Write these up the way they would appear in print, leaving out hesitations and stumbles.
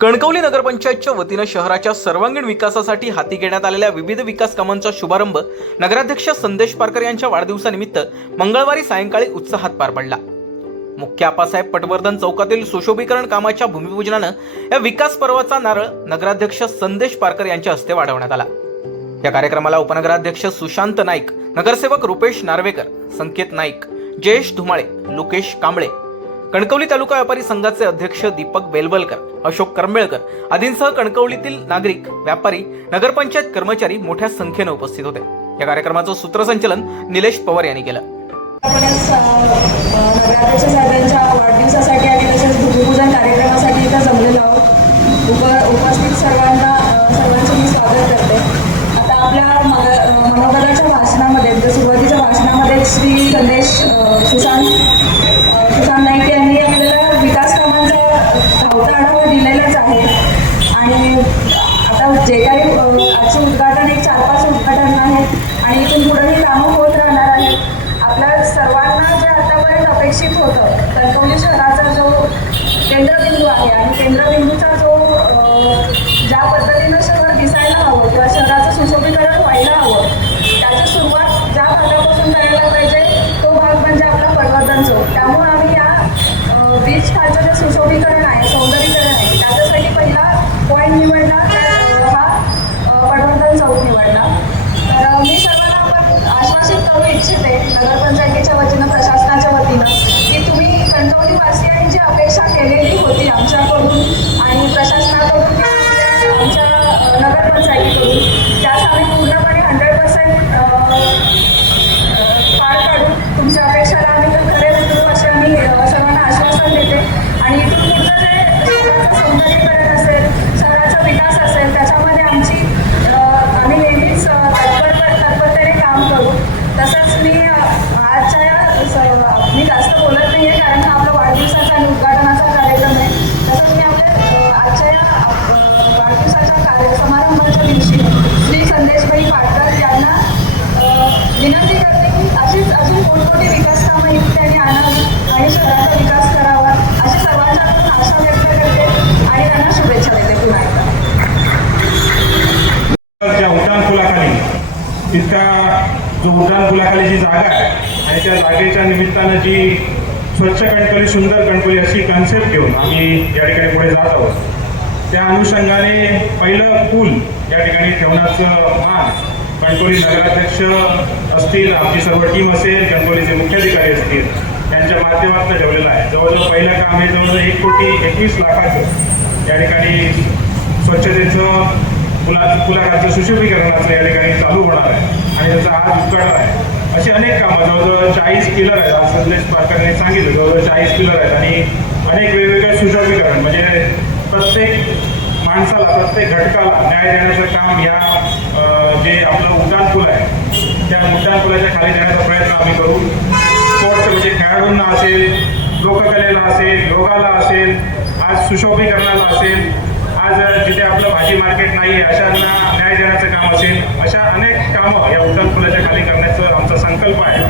कणकवली नगरपंचायतच्या वतीनं शहराच्या सर्वांगीण विकासासाठी हाती घेण्यात आलेल्या विविध विकास कामांचा शुभारंभ नगराध्यक्ष संदेश पारकर यांच्या वाढदिवसानिमित्त मंगळवारी सायंकाळी उत्साहात पार पडला। मुख्य आप्पासाहेब पटवर्धन चौकातील सुशोभीकरण कामाच्या भूमिपूजनानं या विकास पर्वाचा नारळ नगराध्यक्ष संदेश पारकर यांच्या हस्ते वाढवण्यात आला। या कार्यक्रमाला उपनगराध्यक्ष सुशांत नाईक, नगरसेवक रुपेश नार्वेकर, संकेत नाईक, जयेश धुमाळे, लोकेश कांबळे, कणकवली तालुका व्यापारी संघाचे अध्यक्ष दीपक बेलवलकर, अशोक करंबेळकर आदींसह कणकवलीतील नागरिक, व्यापारी, नगरपंचायत कर्मचारी मोठ्या संख्येने उपस्थित होते। या कार्यक्रमाचं सूत्रसंचालन निलेश पवार यांनी केलं। नगराध्यक्ष साहेबांच्या वाढदिवसासाठी आणि तसेच भूमिपूजन कार्यक्रमासाठी इथं जमलेलो आहोत। उपस्थित सर्वांचं मी स्वागत करते। आता आपल्या मनोगताच्या भाषणामध्ये सुरुवातीच्या भाषणामध्ये श्री सुशांत नाईक यांनी आपल्याला विकास कामांचा धावता आढावा दिलेलाच आहे आणि आता जे काही आजचे उद्घाटन एक 4-5 उद्घाटन आहेत आणि इथून पुढेही कामं होत राहणार आहेत। आपल्या सर्वांना जे आतापर्यंत अपेक्षित होतं, कणकवली शहराचा जो केंद्रबिंदू आहे आणि केंद्रबिंदूचा जो ज्या पद्धतीनं शहर दिसायला हवं किंवा शहराचं सुशोभीकरण व्हायला हवं, त्याची सुरुवात ज्या भागापासून करायला पाहिजे तो भाग म्हणजे आपला पटवर्धन चौक। त्यामुळे आम्ही या बीच खालचं जे सुशोभीकरण आहे, सौंदर्यीकरण आहे, त्याच्यासाठी पहिला पॉईंट निवडला तर हा पटवर्धन चौक निवडला। तर मी सर्वांना आश्वासित करू इच्छिते नगरपंचायतीच्या वतीनं, प्रशासनाच्या वतीनं, की तुम्ही कणकवलीवासियांची अपेक्षा केलेली होती आमच्याकडून आणि प्रशासनाकडून आमच्या नगरपंचायतीकडून, त्यास आम्ही पूर्णपणे 100% पार पाडून तुमच्या अपेक्षाला आम्ही खरे करू असे आम्ही सर्वांना आश्वासन देते। आणि इथून पुढचं जे शहराचं सौंदर्यीकरण असेल, शहराचा विकास असेल, त्याच्यामध्ये आम्ही नेहमीच तत्परतेने काम करू। तसंच मी मी जास्त बोलत नाही आहे कारण हा आपला वाढदिवसाचा आणि उद्घाटनाचा कार्यक्रम आहे। तसंच मी आपल्या आजच्या या वाढदिवसाच्या समारंभाच्या दिवशी श्री संदेशभाई पाटकर यांना विनंती करते की अजून मोठमोठी विकास कामं इथे त्यांनी आणावी आणि शहराचा विकास करावा अशी सर्वांच्याकडून आशा व्यक्त करते आणि त्यांना शुभेच्छा देते पुन्हा एकदा। उड्डाणपुलाखाली तिथका जो उड्डाणपुलाखाली जी जागा आहे आणि त्या जागेच्या निमित्तानं जी स्वच्छ कणकवली सुंदर कणकवली अशी कन्सेप्ट घेऊन आम्ही या ठिकाणी पुढे जात आहोत। त्या अनुषंगाने पहिलं पूल या ठिकाणी ठेवण्याचं मान कणकवली नगराध्यक्ष असतील, आमची सर्व टीम असेल, कणकवलीचे मुख्याधिकारी असतील, यांच्या माध्यमातून ठेवलेलं आहे। जवळजवळ पहिलं काम हे जवळजवळ 1,21,00,000 या ठिकाणी स्वच्छतेचं पुलाखालचं सुशोभीकरणाचं या ठिकाणी चालू होणार आहे आणि त्याचं आज उद्घाटन आहे। अशी अनेक कामं जवळजवळ 40 पिलर आहेत। आज संदेश पारकरांनी सांगितलं जवळजवळ 40 पिलर आहेत आणि अनेक वेगवेगळे सुशोभीकरण म्हणजे प्रत्येक माणसाला, प्रत्येक घटकाला न्याय देण्याचं काम या जे आपलं उड्डाणपूल आहे त्या उड्डाणपुलाच्या खाली देण्याचा प्रयत्न आम्ही करू। स्पोर्ट्स म्हणजे खेळाडूंना असेल, लोककलेला असेल, योगाला असेल, आज सुशोभीकरणाला असेल, आज जिथे आपलं भाजी मार्केट नाही आहे अशांना न्याय देण्याचं काम असेल, अशा अनेक कामं या उड्डाणपुलाच्या खाली करण्याचा आमचा संकल्प आहे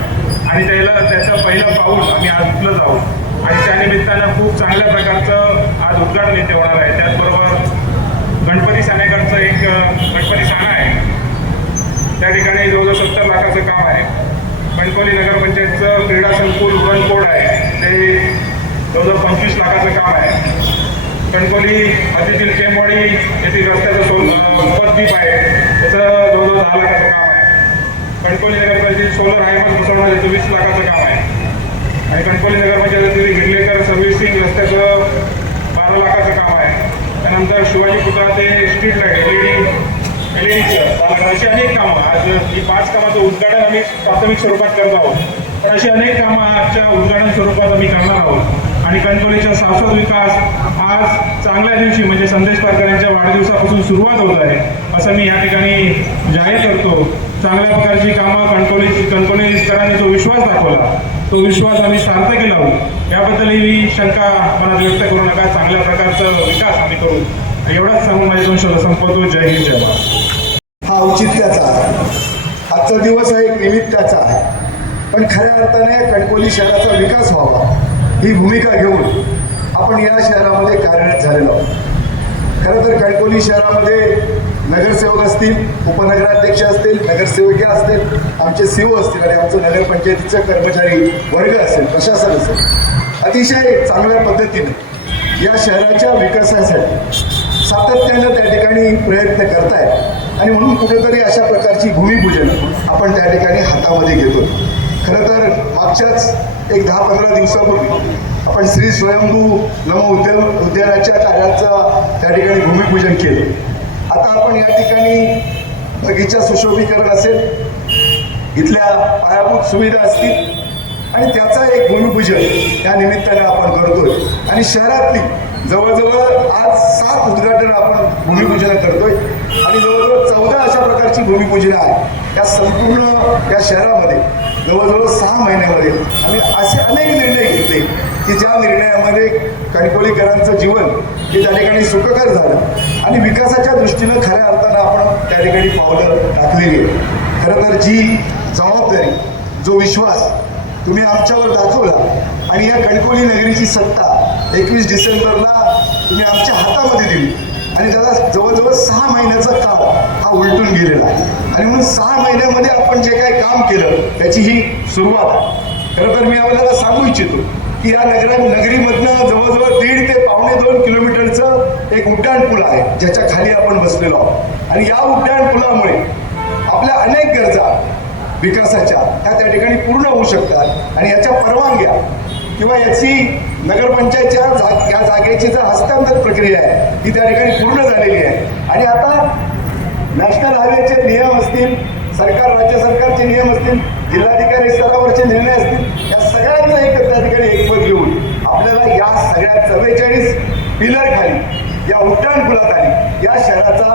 आणि त्याचं पहिलं पाऊल आम्ही आज उचलत आहोत आणि त्यानिमित्तानं खूप चांगल्या प्रकारचं आज उद्घाटन इथे होणार आहे। त्याचबरोबर गणपती सानेकडचं एक गणपती साना आहे, त्या ठिकाणी जवळजवळ 70 लाखाचं काम आहे। कणकवली नगरपंचायतचं क्रीडा संकुल कोड आहे ते जवळजवळ 25 लाखाचं काम आहे। कणकवली हद्दीतील केमवाडी येथील रस्त्याचं उपद्वीप आहे त्याचं जवळजवळ 10 लाखाचं काम आहे। कणकवली नगरपंचायतीत सोलर हायमास बसवण्याचं त्याचं 20 लाखाचं काम आहे आणि कणकवली नगरपंचायतीतील गिरलेकर सर्व्हिसिंग रस्त्याचं 12 लाखाचं काम आहे। त्यानंतर शिवाजी पुतळा ते स्ट्रीट लाईट एलईडीचं अशी अनेक कामं, आज ही 5 कामाचं उद्घाटन आम्ही प्राथमिक स्वरूपात करत आहोत, तर अशी अनेक कामं आजच्या उद्घाटन स्वरूपात आम्ही करणार आहोत आणि कणकवलीचा शाश्वत विकास आज चांगल्या दिवशी म्हणजे संदेश पारकर यांच्या वाढदिवसापासून सुरुवात होत आहे असं मी या ठिकाणी जाहीर करतो। चांगल्या प्रकारची कामं कणकवलीकरांनी जो विश्वास दाखवला तो विश्वास आम्ही सार्थ केला आहोत, याबद्दलही मी शंका मनात व्यक्त करू नका। चांगल्या प्रकारचा विकास आम्ही करू एवढाच सांगून माझे 2 शब्द संपवतो। जय हिंद, जय भारत। हा औचित्याचा आहे, आजचा दिवस हा एक निमित्ताचा आहे, पण खऱ्या अर्थाने कणकवली शहराचा विकास व्हावा ही भूमिका घेऊन आपण या शहरामध्ये कार्यरत झालेलो आहोत। खरं तर कणकवली शहरामध्ये नगरसेवक असतील, उपनगराध्यक्ष असतील, नगरसेविका असतील, आमचे सीओ असतील आणि आमचं नगरपंचायतीचं कर्मचारी वर्ग असेल, प्रशासन असेल, अतिशय चांगल्या पद्धतीने या शहराच्या विकासासाठी सातत्यानं त्या ठिकाणी प्रयत्न करतायत आणि म्हणून कुठेतरी अशा प्रकारची भूमिपूजन आपण त्या ठिकाणी हातामध्ये घेतो. खरं तर मागच्याच एक 10-15 दिवसापूर्वी आपण श्री स्वयंभू नमो उद्यानाच्या कार्याचं त्या ठिकाणी भूमिपूजन केलं. आता आपण या ठिकाणी बगीचा सुशोभीकरण असेल, इथल्या पायाभूत सुविधा असतील आणि त्याचा एक भूमिपूजन या निमित्ताने आपण करतोय आणि शहरातली जवळजवळ आज 7 उद्घाटन आपण भूमिपूजन करतोय आणि जवळजवळ 14 अशा प्रकारची भूमिपूजन आहे. या संपूर्ण या शहरामध्ये जवळजवळ 6 महिन्यामध्ये आम्ही असे अनेक निर्णय घेतले की ज्या निर्णयामध्ये कणकवलीकरांचं जीवन हे त्या ठिकाणी सुखकर झालं आणि विकासाच्या दृष्टीनं खऱ्या अर्थानं आपण त्या ठिकाणी पावलं टाकलेली आहे. खरं तर जी जबाबदारी, जो विश्वास तुम्ही आमच्यावर दाखवला आणि या कणकवली नगरीची सत्ता 21 डिसेंबरला तुम्ही आमच्या हातामध्ये दिली आणि त्याला जवळजवळ 6 महिन्याचा काळ हा उलटून गेलेला आहे आणि म्हणून 6 महिन्यामध्ये आपण जे काही काम केलं त्याची ही सुरुवात आहे. खरं तर मी आपल्याला सांगू इच्छितो की या नगरीमधनं जवळजवळ 1.5 ते 2.25 किलोमीटरचं एक उड्डाण पूल आहे ज्याच्या खाली आपण बसलेलो आहोत आणि या उड्डाण पुलामुळे आपल्या अनेक गरजा विकासाच्या त्या ठिकाणी पूर्ण होऊ शकतात आणि याच्या परवानग्या किंवा याची नगरपंचायतच्या या जागेची जर हस्तांतर प्रक्रिया आहे ती त्या ठिकाणी पूर्ण झालेली आहे आणि आता नॅशनल हायवेचे नियम असतील, राज्य सरकारचे नियम असतील, जिल्हाधिकारी स्तरावरचे निर्णय असतील, या सगळ्यांचा एक त्या ठिकाणी एकमत घेऊन आपल्याला या सगळ्या 44 पिलर खाली या उड्डाण पुलाखाली या शहराचा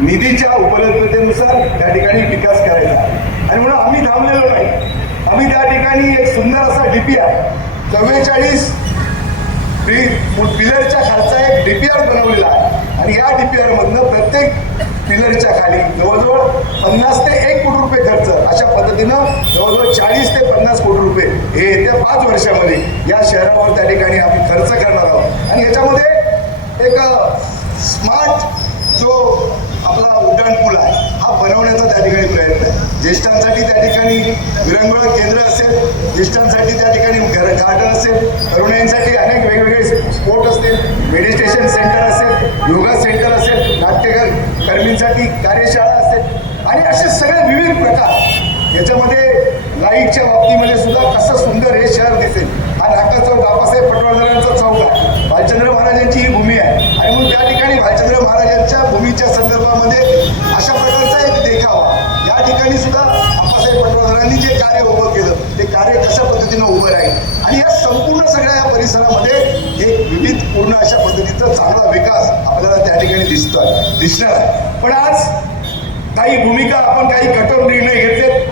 निधीच्या उपलब्धतेनुसार त्या ठिकाणी विकास करायचा आणि म्हणून आम्ही थांबलेलो नाही. आम्ही त्या ठिकाणी एक सुंदर असा DPR 44 पिलरच्या खालचा एक DPR बनवलेला आहे आणि या DPR मधनं प्रत्येक पिलरच्या खाली जवळजवळ 50 ते 1 कोटी रुपये खर्च अशा पद्धतीनं जवळजवळ 40 ते 50 कोटी रुपये हे येत्या 5 वर्षामध्ये या शहरावर त्या ठिकाणी आम्ही खर्च करणार आहोत आणि याच्यामध्ये एक स्मार्ट जो आपला उड्डाण पूल आहे हा बनवण्याचा त्या ठिकाणी प्रयत्न आहे. ज्येष्ठांसाठी त्या ठिकाणी विरंगुळा केंद्र असेल, ज्येष्ठांसाठी त्या ठिकाणी गार्डन असेल, तरुणांसाठी अनेक वेगवेगळे स्पोर्ट असतील, मेडिटेशन सेंटर असेल, योगा सेंटर असेल, नाट्यकर्मींसाठी कार्यशाळा असेल आणि असे सगळे विविध प्रकार. याच्यामध्ये लाईटच्या बाबतीमध्ये सुद्धा कसं सुंदर हे शहर दिसेल. हा नाका चौक बाबासाहेब पटवर्धनांचा चौक आहे, भालचंद्र महाराजांची ही भूमी आहे आणि म्हणून त्या ठिकाणी भालचंद्र महाराजांच्या भूमीच्या संदर्भामध्ये अशा प्रकारचा एक देखावा या ठिकाणी सुद्धा बाबासाहेब पटवर्धनांनी जे कार्य उभं केलं ते कार्य कशा पद्धतीनं उभं राहील आणि या संपूर्ण सगळ्या या परिसरामध्ये एक विविध पूर्ण अशा पद्धतीचा चांगला विकास आपल्याला त्या ठिकाणी दिसणार आहे. पण आज काही भूमिका आपण काही कठोर निर्णय घेतलेत,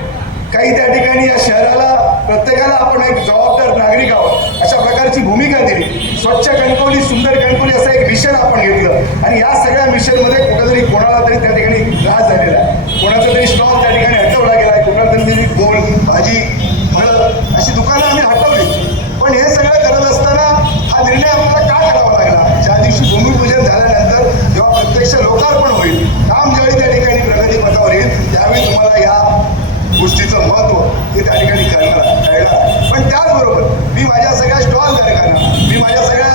काही त्या ठिकाणी या शहराला प्रत्येकाला आपण एक जबाबदार नागरिक आहोत अशा प्रकारची भूमिका दिली. स्वच्छ कणकवली, सुंदर कणकवली असं एक मिशन आपण घेतलं आणि या सगळ्या मिशनमध्ये कुठेतरी कोणाला तरी त्या ठिकाणी त्रास झालेला आहे, कोणाचा तरी स्टॉल त्या ठिकाणी हटवला गेला आहे, कोणाला तरी गोल भाजी फळं अशी दुकानं आम्ही हटवली. पण हे सगळं करत असताना हा निर्णय आपल्याला का करावा लागला? ज्या दिवशी भूमिपूजन झाल्यानंतर जेव्हा प्रत्यक्ष लोकार्पण होईल, काम ज्यावेळी त्या ठिकाणी प्रगतीपथावर येईल त्यावेळी तुम्हाला या गोष्टीचं महत्त्व हे त्या ठिकाणी कळणार. पण त्याचबरोबर मी माझ्या सगळ्या स्टॉलधारकांना, मी माझ्या सगळ्या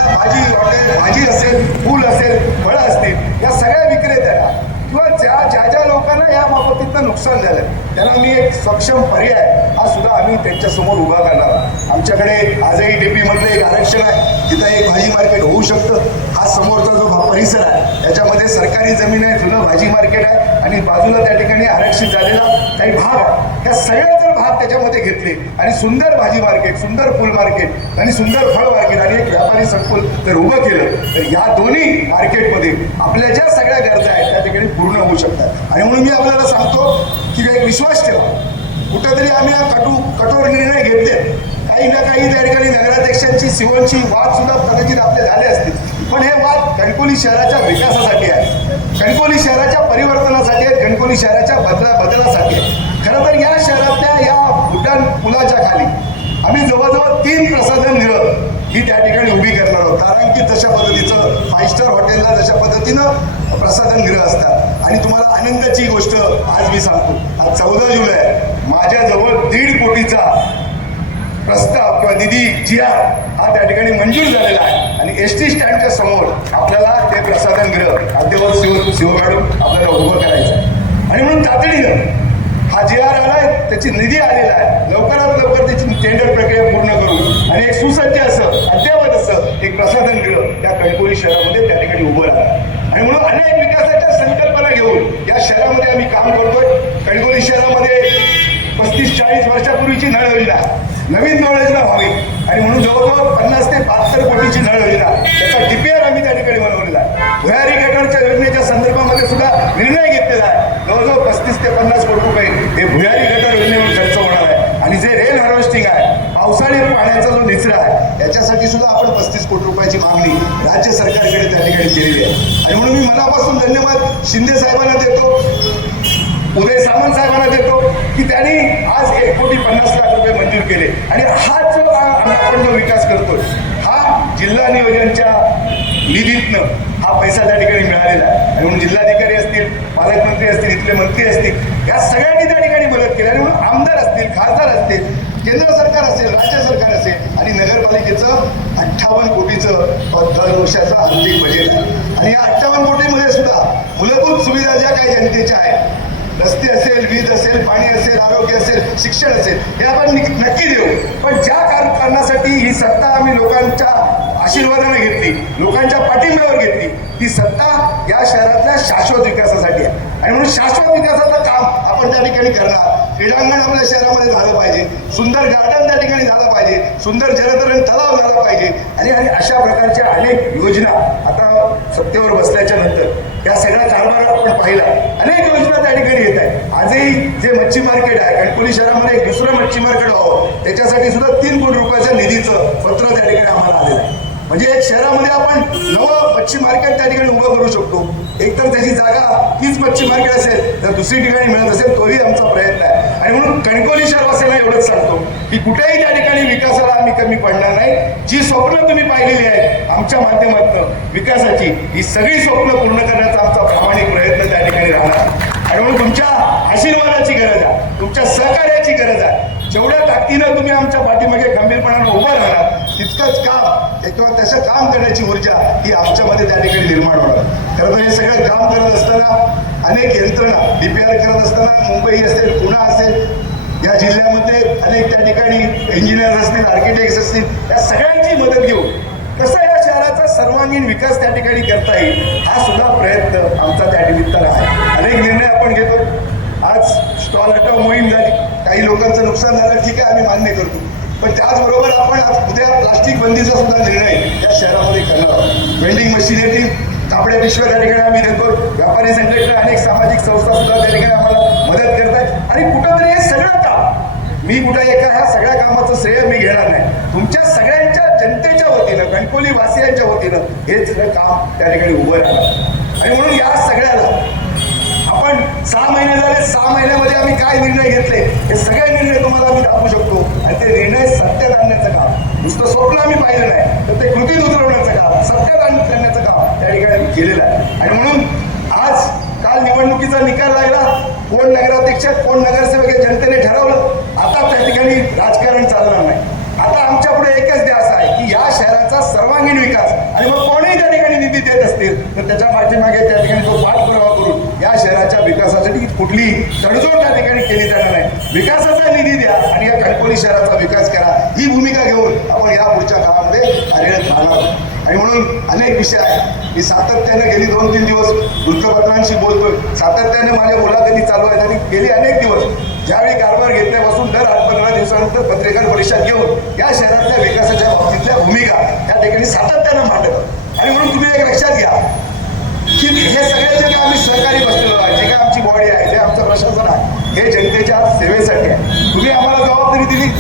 भाजी असेल, फूल असेल, फळं असतील, या सगळ्या विक्रेत्यांना किंवा ज्या लोकांना या बाबतीतनं नुकसान झालं त्यांना मी एक सक्षम पर्याय हा सुद्धा आम्ही त्यांच्यासमोर उभा करणार. आमच्याकडे आजही DP मधलं एक आरक्षण आहे, तिथं एक भाजी मार्केट होऊ शकतं. हा समोरचा जो परिसर आहे त्याच्यामध्ये सरकारी जमीन आहे, जुनं भाजी मार्केट आहे आणि बाजूला त्या ठिकाणी आरक्षित झालेला काही भाग आहे. ह्या सगळे जर भाग त्याच्यामध्ये घेतले आणि सुंदर भाजी मार्केट, सुंदर फुल मार्केट आणि सुंदर फळ मार्केट आणि एक व्यापारी संकुल जर उभं केलं तर या दोन्ही मार्केटमध्ये आपल्या ज्या सगळ्या गरजा आहेत त्या ठिकाणी पूर्ण होऊ शकतात. आणि म्हणून मी आपल्याला सांगतो की एक विश्वास ठेवा. कुठेतरी आम्ही हा कठोर निर्णय घेतले, काही ना काही त्या ठिकाणी नगराध्यक्षांची सीओची वाद सुद्धा कदाचित आपले झाले असतील, पण हे वाद कणकवली शहराच्या विकासासाठी आहे, कणकवली शहराच्या परिवर्तनासाठी आहे, कणकवली शहराच्या बदलासाठी आहे. खरं तर या शहरातल्या या उड्डाण पुलाच्या खाली आम्ही जवळजवळ 3 प्रसाधनगृह ही त्या ठिकाणी उभी करणार आहोत. तारांकित जशा पद्धतीचं 5 स्टार हॉटेलला जशा पद्धतीनं प्रसाधनगृह असतात. आणि तुम्हाला आनंदाची गोष्ट आज मी सांगतो, आज 14 जुलै आहे. माझ्याजवळ 1.5 कोटीचा प्रस्ताव किंवा निधी GR हा त्या ठिकाणी मंजूर झालेला आहे. आणि ST स्टँडच्या समोर आपल्याला ते प्रसाधनगृह अद्ययावत सिओ काढून आपल्याला उभं करायचं आहे. आणि म्हणून तातडीनं हा GR आलाय, त्याची निधी आलेला आहे. लवकरात लवकर त्याची टेंडर प्रक्रिया पूर्ण करून आणि एक सुसज्ज असं अद्ययावत असं एक प्रसाधनगृह त्या कणकवली शहरामध्ये त्या ठिकाणी उभं राहतं. आणि म्हणून अनेक विकासाच्या संकल्पना घेऊन या शहरामध्ये आम्ही काम करतोय. कणकवली शहरामध्ये 35-40 वर्षापूर्वीची नळ योजना, नवीन नळ योजना व्हावी आणि म्हणून जवळजवळ 50 ते 72 कोटीची नळ योजना, त्याचा DPR आम्ही त्या ठिकाणी बनवलेला आहे. भुयारी गटारच्या योजनेच्या संदर्भामध्ये सुद्धा निर्णय घेतलेला आहे. जवळजवळ 35 ते 50 कोटी रुपये हे भुयारी गटार योजनेवर खर्च होणार आहे. आणि जे रेन हार्वेस्टिंग आहे, पावसाळी पाण्याचा जो निचरा आहे, याच्यासाठी सुद्धा आपण 35 कोटी रुपयाची मागणी राज्य सरकारकडे त्या ठिकाणी केलेली आहे. आणि म्हणून मी मनापासून धन्यवाद शिंदे साहेबांना देतो, उदय सामंत साहेबांना देतो की त्यांनी आज 1,50,00,000 रुपये मंजूर केले. आणि हा जो आपण जो विकास करतोय हा जिल्हा नियोजनच्या निधीतनं हा पैसा त्या ठिकाणी मिळालेला आहे. आणि म्हणून जिल्हाधिकारी असतील, पालकमंत्री असतील, इथले मंत्री असतील, या सगळ्यांनी त्या ठिकाणी मदत केली. आणि म्हणून आमदार असतील, खासदार असतील, केंद्र सरकार असेल, राज्य सरकार असेल आणि नगरपालिकेचं 58 कोटीचं दर वर्षाचं आर्थिक बजेट आहे. आणि या 58 कोटीमध्ये सुद्धा मूलभूत सुविधा ज्या काही जनतेच्या आहेत, रस्ते असेल, वीज असेल, पाणी असेल, आरोग्य असेल, शिक्षण असेल, हे आपण नक्की देऊ. पण ज्या कारणासाठी ही सत्ता आम्ही लोकांच्या आशीर्वादाने घेतली, लोकांच्या पाठिंब्यावर घेतली, ती सत्ता या शहरातल्या शाश्वत विकासासाठी आहे. आणि म्हणून शाश्वत विकासाचं काम आपण त्या ठिकाणी करणार. क्रीडांगण आपल्या शहरामध्ये झालं पाहिजे, सुंदर गार्डन त्या ठिकाणी झालं पाहिजे, सुंदर जलतरण तलाव झाला पाहिजे. आणि अशा प्रकारच्या अनेक योजना आता सत्तेवर बसल्याच्या नंतर या सगळ्या कारभारात आपण पाहिला, अनेक योजना त्या ठिकाणी येत आहेत. आजही जे मच्छी मार्केट आहे, कणकवली शहरामध्ये एक दुसरं मच्छी मार्केट व्हावं, त्याच्यासाठी सुद्धा 3 कोटी रुपयाच्या निधीचं पत्र त्या ठिकाणी आम्हाला आलेलं आहे. म्हणजे एक शहरामध्ये आपण नवं मच्छी मार्केट त्या ठिकाणी उभं करू शकतो. एकतर त्याची जागा हीच मच्छी मार्केट असेल तर दुसरी ठिकाणी मिळत असेल, तोही आमचा प्रयत्न आहे. आणि म्हणून कणकवली शहरवासियांना एवढंच सांगतो की कुठेही त्या ठिकाणी विकासाला आम्ही कमी पडणार नाही. जी स्वप्न तुम्ही पाहिलेली आहेत आमच्या माध्यमातून विकासाची, ही सगळी स्वप्न पूर्ण करण्याचा आमचा प्रामाणिक प्रयत्न त्या ठिकाणी राहणार. आणि म्हणून तुमच्या आशीर्वादाची गरज आहे, तुमच्या सहकार्याची गरज आहे. जेवढ्या ताकदीनं तुम्ही आमच्या पाठीमागे खंबीरपणानं उभं राहणार, तितकंच काम किंवा त्याचं काम करण्याची ऊर्जा ही आमच्यामध्ये त्या ठिकाणी निर्माण होणार. खरं तर हे सगळं काम करत असताना अनेक यंत्रणा DPR करत असताना मुंबई असेल, पुणे असेल, या जिल्ह्यामध्ये अनेक त्या ठिकाणी इंजिनियर्स असतील, आर्किटेक्ट्स असतील, या सगळ्यांची मदत घेऊन कसं या शहराचा सर्वांगीण विकास त्या ठिकाणी करता येईल, हा सुद्धा प्रयत्न आमचा त्या निमित्तानं आहे. अनेक निर्णय आपण घेतो. आज स्टॉल हटाव मोहीम झाली, काही लोकांचं नुकसान झालं, ठीक आहे, आम्ही मान्य करतो. पण त्याचबरोबर आपण आज उद्या प्लास्टिक बंदीचा सुद्धा निर्णय या शहरामध्ये करणार आहोत. वेंडिंग मशीन येतील, कापड्या पिशव्या त्या ठिकाणी आम्ही देतो. व्यापारी संघटना, अनेक सामाजिक संस्था सुद्धा त्या ठिकाणी आम्हाला मदत करत आहेत. आणि कुठंतरी हे सगळं काम मी कुठं ह्या सगळ्या कामाचं श्रेय मी घेणार नाही. तुमच्या सगळ्यांच्या जनतेच्या वतीनं, कणकवली वासियांच्या वतीनं हे सगळं काम त्या ठिकाणी उभं राहणार. आणि म्हणून या सगळ्याला आपण 6 महिने झाले, 6 महिन्यामध्ये आम्ही काय निर्णय घेतले हे सगळे निर्णय तुम्हाला आम्ही दाखवू शकतो. आणि ते निर्णय सत्यात आणण्याचं काम, नुसतं स्वप्न आम्ही पाहिलं नाही तर ते कृतीत उतरवण्याचं काम, सत्यात आणण्याचं काम त्या ठिकाणी आम्ही केलेलं आहे. आणि म्हणून आज काल निवडणुकीचा निकाल लागला, कोण नगराध्यक्ष, कोण नगरसेवक हे जनतेने ठरवलं. आता त्या ठिकाणी राजकारण चालणार नाही. आता आमच्या पुढे एकच ध्यास आहे की या शहराचा सर्वांगीण विकास. आणि मग कोणीही त्या ठिकाणी निधी देत असतील तर त्याच्या पाठीमागे त्या ठिकाणी तो पाठपुरावा करून या शहराच्या विकासासाठी कुठली तडजोड त्या ठिकाणी केली जाणार नाही. विकासाचा निधी द्या आणि या कणकवली शहराचा विकास करा, ही भूमिका घेऊन आपण या पुढच्या काळामध्ये कार्यरत राहणार. आणि म्हणून अनेक विषय आहेत. मी सातत्याने गेली 2-3 दिवस वृत्तपत्रांशी बोलतोय, सातत्याने माझ्या मुलाखती चालू आहेत. आणि गेली अनेक दिवस ज्यावेळी कारभार घेतल्यापासून दर 8-15 दिवसानंतर पत्रकार परिषद घेऊन या शहरातल्या विकासाच्या बाबतीतल्या भूमिका त्या ठिकाणी सातत्यानं मांडत. आणि म्हणून तुम्ही एक लक्षात घ्या की हे सगळे जे काही आम्ही सहकारी बसलेलो आहे, जे काय आमची बॉडी आहे, जे आमचं प्रशासन आहे, हे जनतेच्या सेवेसाठी आहे. तुम्ही आम्हाला जबाबदारी दिली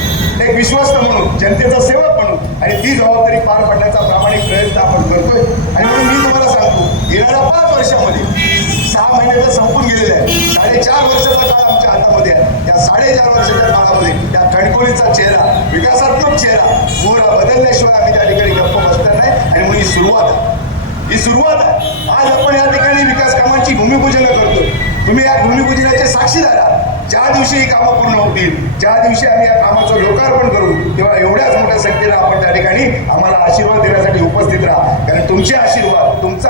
एक विश्वस्त म्हणून, जनतेचा सेवक म्हणून, आणि ती जबाबदारी पार पाडण्याचा प्रामाणिक प्रयत्न आपण करतोय. आणि म्हणून मी तुम्हाला सांगतो, येणाऱ्या 5 वर्षामध्ये 6 महिने तर संपून गेलेले आहे, 4.5 वर्षाचा काळ आमच्या हातामध्ये आहे. या 4.5 वर्षाच्या काळामध्ये त्या कणकवली कणकवलीचा चेहरा, विकासात्मक चेहरा मोहरा बदलल्याशिवाय आम्ही त्या ठिकाणी गप्प बसणार नाही. आणि म्हणून ही सुरुवात आहे. आज आपण या ठिकाणी विकास कामांची भूमिपूजन करतो. तुम्ही या भूमिपूजनाचे साक्षीदार आहात. ज्या दिवशी ही कामं पूर्ण होतील, ज्या दिवशी आम्ही या कामाचं लोकार्पण करू, तेव्हा एवढ्याच मोठ्या संख्येनं आपण त्या ठिकाणी आम्हाला आशीर्वाद देण्यासाठी उपस्थित राहा. कारण तुमचे आशीर्वाद, तुमचा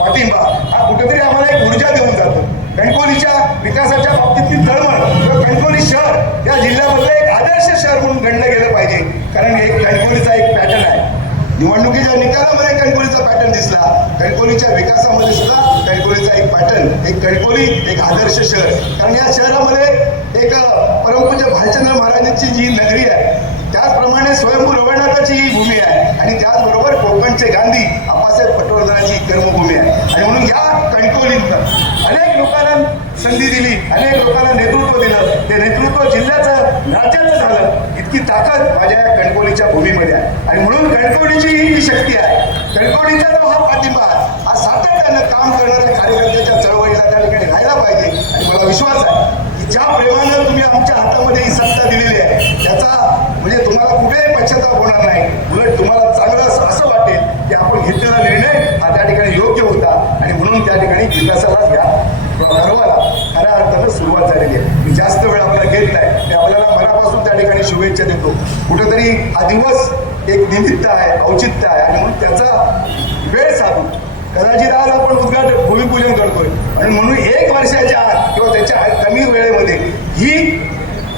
पाठिंबा हा कुठेतरी आम्हाला एक ऊर्जा देऊन जातो. कणकवलीच्या विकासाच्या बाबतीतली तळमळ किंवा कणकवली शहर या जिल्ह्यामधलं एक आदर्श शहर म्हणून गणलं गेलं पाहिजे. कारण एक कणकवलीचा एक पॅटर्न आहे. निवडणुकीच्या निकालामध्ये कणकवलीचा पॅटर्न दिसला. कणकवलीच्या विकासामध्ये सुद्धा कणकवलीचा एक पॅटर्न, एक कणकवली एक आदर्श शहर. कारण या शहरामध्ये एक परमपूज्य भालचंद्र महाराजांची जी नगरी आहे, त्याचप्रमाणे स्वयंभू रवळनाथाची ही भूमी आहे. आणि त्याचबरोबर कोकणचे गांधी आप्पासाहेब पटवर्धनाची कर्मभूमी आहे. आणि म्हणून या कणकवलीतनं अनेक लोकांना संधी दिली, अनेक लोकांना नेतृत्व दिलं. ते नेतृत्व जिल्ह्याचं, राज्याचं झालं. इतकी ताकद माझ्या या कणकवलीच्या भूमीमध्ये आहे. आणि म्हणून कणकवलीची ही जी शक्ती आहे, कणकवलीचा जो हा पाठिंबा आहे, हा सातत्यानं काम करणाऱ्या कार्यकर्त्याच्या चळवळीला त्या ठिकाणी राहायला पाहिजे. आणि मला विश्वास आहे की ज्या प्रेमानं तुम्ही आमच्या हातामध्ये ही सत्ता दिलेली आहे, त्याचा म्हणजे तुम्हाला कुठेही पश्चाताप होणार नाही. उलट तुम्हाला चांगलं असं वाटेल की आपण घेतलेला निर्णय हा त्या ठिकाणी योग्य होता. आणि म्हणून त्या ठिकाणी विकासाला या पर्वाला खऱ्या अर्थानं सुरुवात झालेली आहे. मी जास्त वेळ आपल्याला घेत नाही. मी आपल्याला मनापासून त्या ठिकाणी शुभेच्छा देतो. कुठेतरी हा दिवस एक निमित्त आहे, औचित्य आहे. आणि म्हणून त्याचा वेळ साधून कदाचित आज आपण उद्घाटन भूमिपूजन करतोय. आणि म्हणून 1 वर्षाच्या आत किंवा त्याच्या कमी वेळेमध्ये ही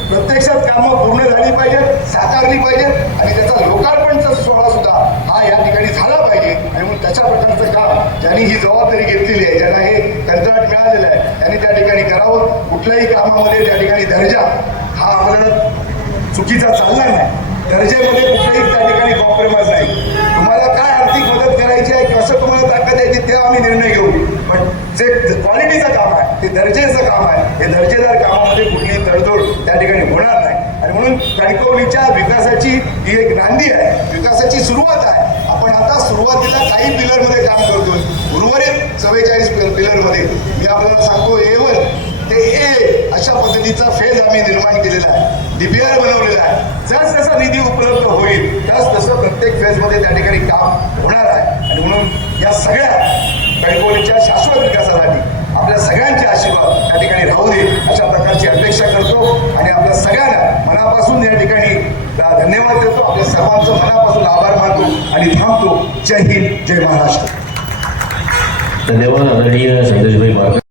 प्रत्यक्षात कामं पूर्ण झाली पाहिजेत, साकारली पाहिजेत. आणि त्याचा लोकार्पणचा सोहळा सुद्धा हा या ठिकाणी झाला पाहिजे. आणि म्हणून त्याच्या प्रकारचं काम ज्यांनी ही जबाबदारी घेतलेली आहे, ज्यांना हे कंत्राट मिळालेलं आहे, त्यांनी त्या ठिकाणी करावं. कुठल्याही कामामध्ये त्या ठिकाणी दर्जा हा आपल्याला चुकीचा चालणार नाही. दर्जेमध्ये कुठल्याही त्या ठिकाणी कॉम्प्रोमाइज नाही. तुम्हाला काय आर्थिक मदत करायची आहे, कसं तुम्हाला ताकद द्यायची ते आम्ही निर्णय घेऊ. पण जे क्वालिटीचं काम आहे, ते दर्जेचं काम आहे, हे दर्जेदार कामामध्ये कुठलीही तडजोड त्या ठिकाणी होणार नाही. आणि म्हणून कणकवलीच्या विकासाची ही एक नांदी आहे, विकासाची सुरुवात आहे. आपण आता सुरुवातीला काही पिलरमध्ये काम करतोय. उर्वरित 44 पिलरमध्ये मी आपल्याला सांगतो A1 ते A अशा पद्धतीचा फेज आम्ही निर्माण केलेला आहे. DPR बनवलेला आहे. जस जसा निधी उपलब्ध होईल तसं प्रत्येक फेजमध्ये त्या ठिकाणी काम होणार आहे. आणि म्हणून या सगळ्या कणकवलीच्या शाश्वत विकासासाठी आपल्या सगळ्यांचे आशीर्वाद त्या ठिकाणी राहू दे अशा प्रकारची अपेक्षा करतो. आणि आपल्या सगळ्यांना मनापासून या ठिकाणी धन्यवाद देतो. आपल्या सर्वांचं मनापासून आभार मानतो आणि थांबतो. जय हिंद, जय महाराष्ट्र. धन्यवाद आदरणीय संदेशभाई पारकर.